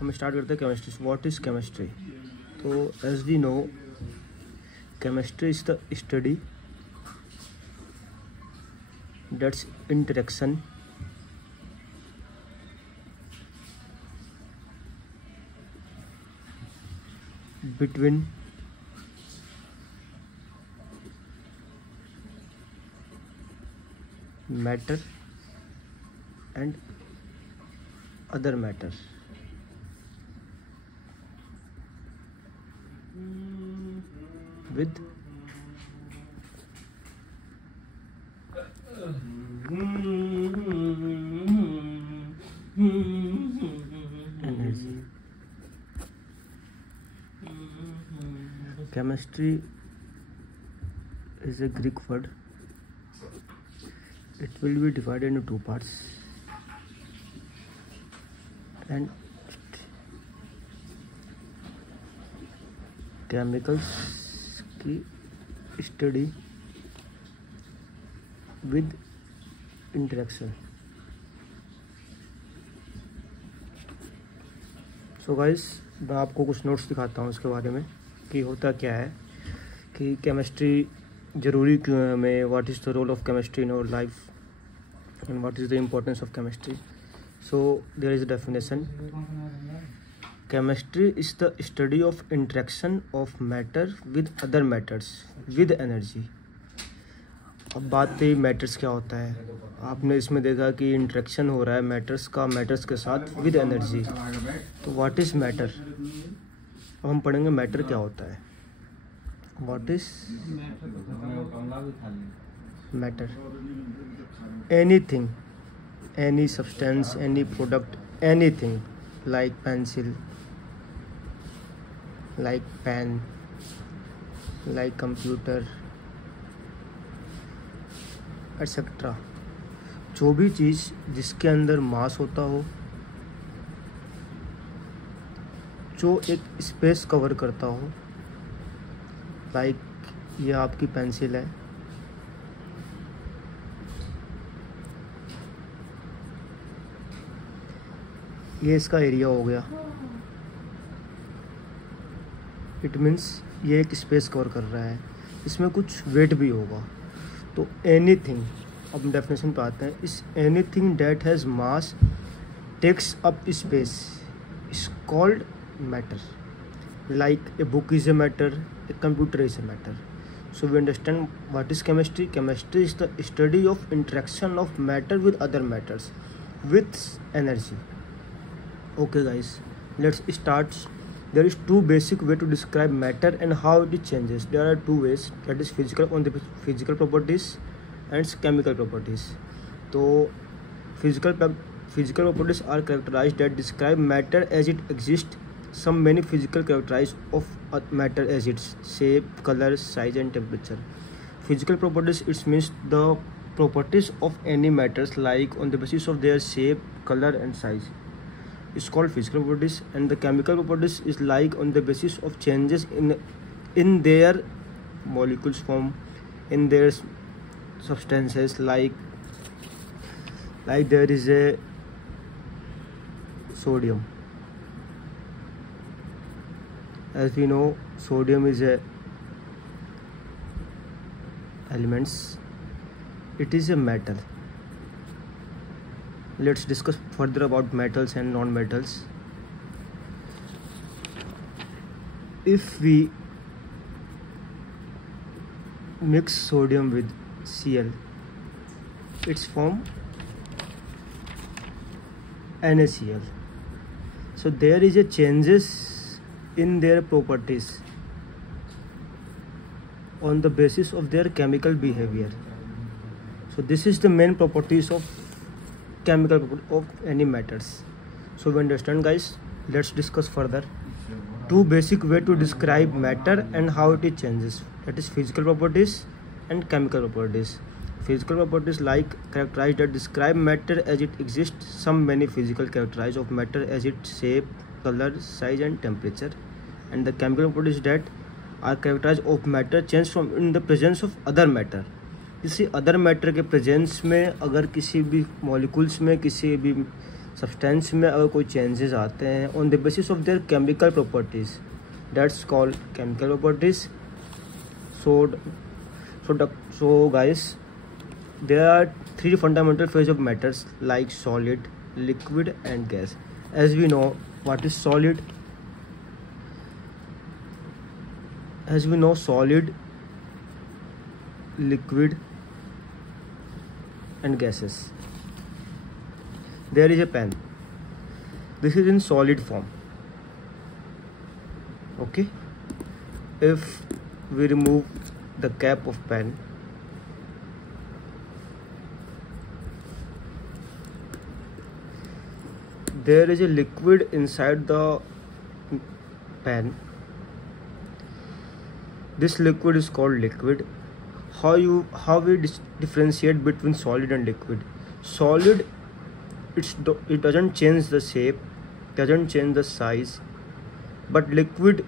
हम स्टार्ट करते हैं केमिस्ट्री से। What is chemistry? तो as we know, chemistry is the study that's interaction between matter and other matter with energy. Chemistry is a Greek word. It will be divided into two parts. And chemicals की study with interaction. So guys, मैं आपको कुछ notes दिखाता हूँ इसके बारे में कि होता क्या है, कि केमिस्ट्री ज़रूरी क्यों है हमें, what is the role of chemistry in our life and what is the importance of chemistry. So there is a definition. Chemistry is the study of interaction of matter with other matters with energy. अब बात पे matters क्या होता है. आपने इसमें देखा कि इंटरेक्शन हो रहा है मैटर्स का मैटर्स के साथ विद एनर्जी. तो व्हाट इज़ मैटर? अब हम पढ़ेंगे मैटर क्या होता है. What is matter? Anything, any substance, any product, anything like pencil, like pen, like computer etcetera. जो भी चीज़ जिसके अंदर मास होता हो, जो एक स्पेस कवर करता हो, लाइक ये आपकी पेंसिल है, ये इसका एरिया हो गया. इट मीन्स ये एक स्पेस कवर कर रहा है, इसमें कुछ वेट भी होगा. तो एनीथिंग, अब डेफिनेशन पे आते हैं. इस anything that has mass takes up space is called matter. Like a book is a matter, a computer is a matter. So we understand what is chemistry. Chemistry is the study of interaction of matter with other matters with energy. Okay guys, let's start. There is two basic way to describe matter and how it changes. There are two ways, that is physical, on the physical properties and chemical properties. So physical properties are characterized that describe matter as it exists. Some many physical characteristics of matter as its shape, color, size and temperature. Physical properties, it means the properties of any matters like on the basis of their shape, color and size is called physical properties. And the chemical properties is like on the basis of changes in their molecules form, in their substances, like there is a sodium. As we know, sodium is a elements. It is a metal. Let's discuss further about metals and non-metals. If we mix sodium with Cl, it's form NaCl. So there is a changes in their properties on the basis of their chemical behavior. So this is the main properties of chemical of any matters. So we understand guys. Let's discuss further. Two basic way to describe matter and how it changes, that is physical properties and chemical properties. Physical properties like characterize that describe matter as it exists. Some many physical characterize of matter as its shape, color, size and temperature. And the chemical properties that are characterized of matter change from in the presence of other matter. किसी other matter के presence में अगर किसी भी molecules में किसी भी substance में अगर कोई चेंजेस आते हैं on the basis of their chemical properties, that's called chemical properties. So guys, there are three fundamental phases of matters like solid, liquid and gas. As we know, what is solid? As we know, solid, liquid and gases. There is a pen. This is in solid form. Okay. If we remove the cap of pen, there is a liquid inside the pen. This liquid is called liquid. How we differentiate between solid and liquid? Solid, it doesn't change the shape, doesn't change the size, but liquid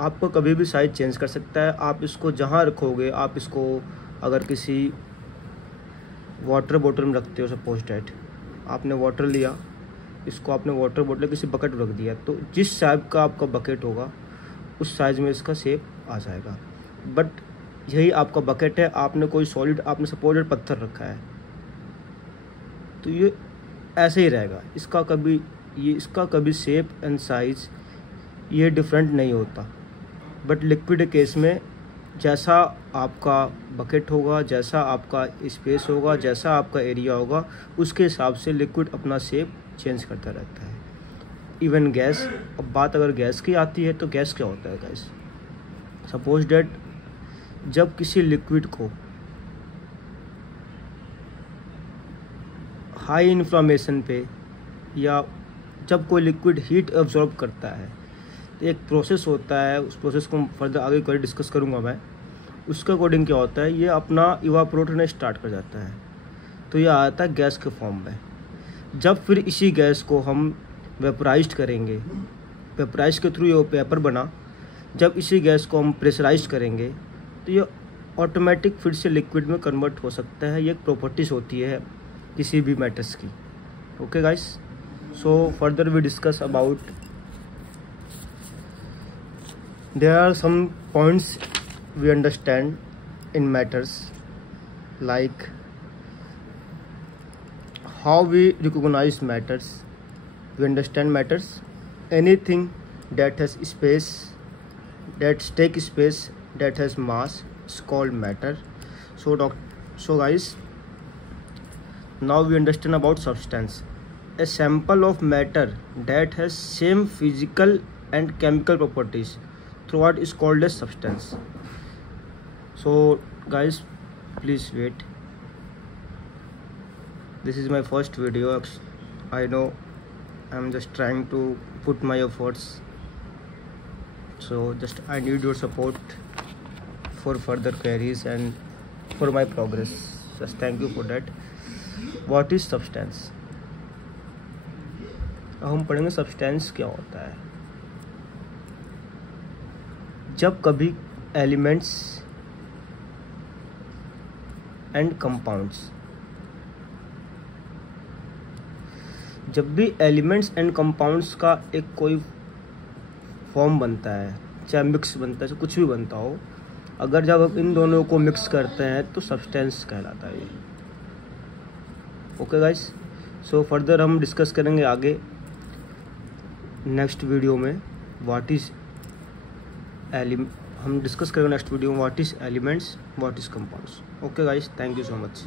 आपको कभी भी size change कर सकता है. आप इसको जहाँ रखोगे, आप इसको अगर किसी वाटर बोतल में रखते हो, सपोज डैट आपने वाटर लिया, इसको आपने वाटर बोतल किसी बकेट में रख दिया, तो जिस साइज का आपका बकेट होगा उस साइज़ में इसका शेप आ जाएगा. बट यही आपका बकेट है, आपने कोई सॉलिड, आपने सपोज पत्थर रखा है, तो ये ऐसे ही रहेगा. इसका कभी शेप एंड साइज ये डिफरेंट नहीं होता. बट लिक्विड केस में जैसा आपका बकेट होगा, जैसा आपका स्पेस होगा, जैसा आपका एरिया होगा, उसके हिसाब से लिक्विड अपना शेप चेंज करता रहता है. Even gas. अब बात अगर गैस की आती है तो गैस क्या होता है गाइस? सपोज डैट जब किसी लिक्विड को हाई इन्फ्लेमेशन पे, या जब कोई लिक्विड हीट एब्जॉर्ब करता है, तो एक प्रोसेस होता है. उस प्रोसेस को फर्दर आगे कर डिस्कस करूँगा मैं. उसके अकॉर्डिंग क्या होता है, ये अपना इवापोरेट होना स्टार्ट कर जाता है, तो ये आता है गैस के फॉर्म में. जब फिर इसी गैस को हम वेपराइज्ड करेंगे, वेपराइज के थ्रू ये पेपर बना, जब इसी गैस को हम प्रेशराइज करेंगे तो ये ऑटोमेटिक फिर से लिक्विड में कन्वर्ट हो सकता है. ये एक प्रॉपर्टीज होती है किसी भी मैटर्स की. Okay guys, so further we discuss about, there are some points we understand in matters, like how we recognize matters. We understand matters. Anything that has space, that take space, that has mass is called matter. So guys, now we understand about substance. A sample of matter that has same physical and chemical properties throughout is called as substance. So guys, please wait. This is my first video. I know I'm just trying to put my efforts, so just I need your support for further queries and for my progress. Just thank you for that. What is substance? अब हम पढ़ेंगे substance क्या होता है. जब कभी elements and compounds, जब भी एलिमेंट्स एंड कंपाउंड्स का एक कोई फॉर्म बनता है, चाहे मिक्स बनता है, कुछ भी बनता हो, अगर जब आप इन दोनों को मिक्स करते हैं तो सब्सटेंस कहलाता है ये. ओके गाइस, सो फर्दर हम डिस्कस करेंगे आगे नेक्स्ट वीडियो में व्हाट इज़ हम डिस्कस करेंगे नेक्स्ट वीडियो में what is elements, what is compounds. Okay guys, thank you so much.